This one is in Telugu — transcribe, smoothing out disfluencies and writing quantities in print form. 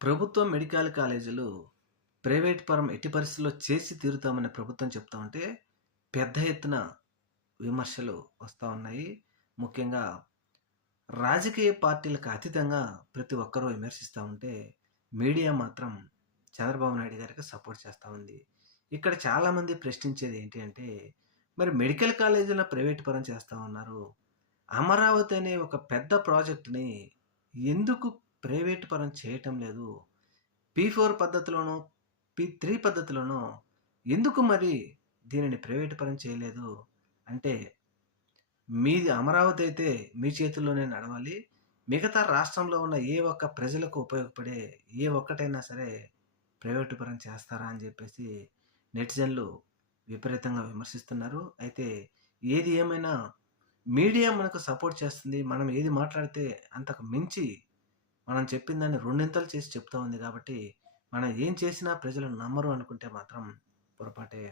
ప్రభుత్వ మెడికల్ కాలేజీలు ప్రైవేట్ పరం ఎట్టి పరిస్థితుల్లో చేసి తీరుతామని ప్రభుత్వం చెప్తా ఉంటే, పెద్ద ఎత్తున విమర్శలు వస్తా ఉన్నాయి. ముఖ్యంగా రాజకీయ పార్టీలకు అతీతంగా ప్రతి ఒక్కరూ విమర్శిస్తా ఉంటే, మీడియా మాత్రం చంద్రబాబు నాయుడు గారికి సపోర్ట్ చేస్తా ఉంది. ఇక్కడ చాలామంది ప్రశ్నించేది ఏంటి అంటే, మరి మెడికల్ కాలేజీలను ప్రైవేట్ పరం చేస్తా ఉన్నారు. అమరావతి అనే ఒక పెద్ద ప్రాజెక్ట్‌ని ఎందుకు ప్రైవేట్ పరం చేయటం లేదు? P4 పద్ధతిలోనో, P3 పద్ధతిలోనో ఎందుకు మరి దీనిని ప్రైవేట్ పరం చేయలేదు? అంటే మీది అమరావతి అయితే మీ చేతుల్లోనే నడవాలి. మిగతా రాష్ట్రంలో ఉన్న ఏ ఒక్క ప్రజలకు ఉపయోగపడే ఏ ఒక్కటైనా సరే ప్రైవేటు పరం చేస్తారా? అని జెప్పేసి నెటిజన్‌లు విపరీతంగా విమర్శిస్తున్నారు. అయితే ఏది ఏమైనా మీడియా మనకు సపోర్ట్ చేస్తుంది. మనం ఏది మాట్లాడితే అంతకు మించి మనం చెప్పిన దాన్ని రెండింతలు చేసి చెప్తా ఉంది కాబట్టి, మనం ఏం చేసినా ప్రజలు నమ్మరు అనుకుంటే మాత్రం పొరపాటే.